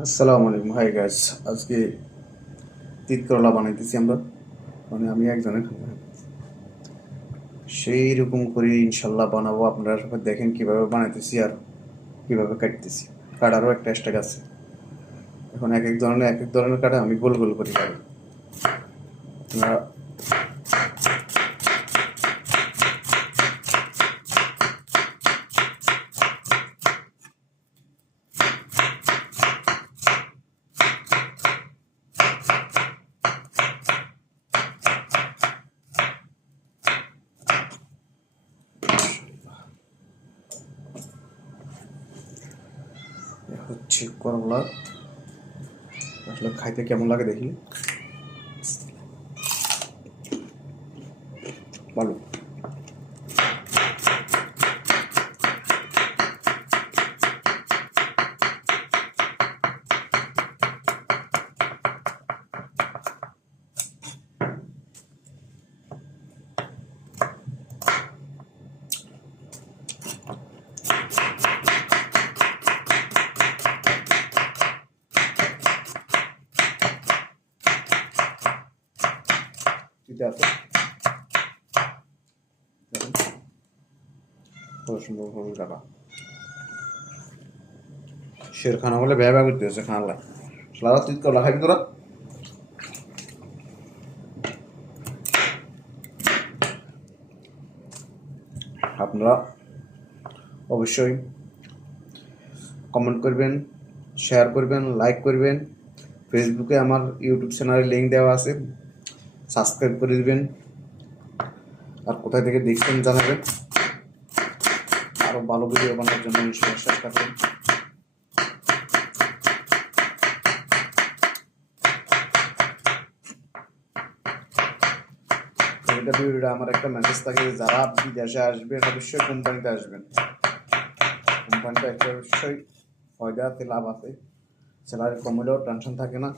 আসসালামু আলাইকুম, hi guys. আজকে তিত করলা বানাইতেছি আমরা, মানে আমি একজনের সেই রকম করে ইনশাল্লাহ বানাবো। আপনারা সবাই দেখেন কিভাবে বানাইতেছি আর কিভাবে কাটতেছি। কাটারও একটা স্টাইল আছে। এখন এক এক ধরনের কাটা, আমি গোল গোল করে কাটি। আপনারা হচ্ছে করলা, আসলে খাইতে কেমন লাগে দেখি। ভালো। তিতে আছে, দেখেন কত সুন্দর করে কাটা। শেরখানা বলে ব্যয় ব্যয় করতে হচ্ছে খানা লাগে। সারা তিত করলা খাবি তোরা? আপনারা অবশ্যই কমেন্ট করবেন, শেয়ার করবেন, লাইক করবেন। ফেসবুকে আমার ইউটিউব চ্যানেলের লিঙ্ক দেওয়া আছে, সাবস্ক্রাইব করে দিবেন। আর কোথায় থেকে দেখছেন জানাবেন, আরও ভালো ভিডিও বানানোর জন্য ইনশাআল্লাহ চেষ্টা করুন। এটা ভিডিওটা আমার একটা মেসেজ থাকে, যারা বিদেশে আসবেন অবশ্যই কোম্পানিতে আসবেন। কোম্পানিতে একটা অবশ্যই ফায়দাতে লাভ আছে, স্যালারি কম হলেও টেনশন থাকে না।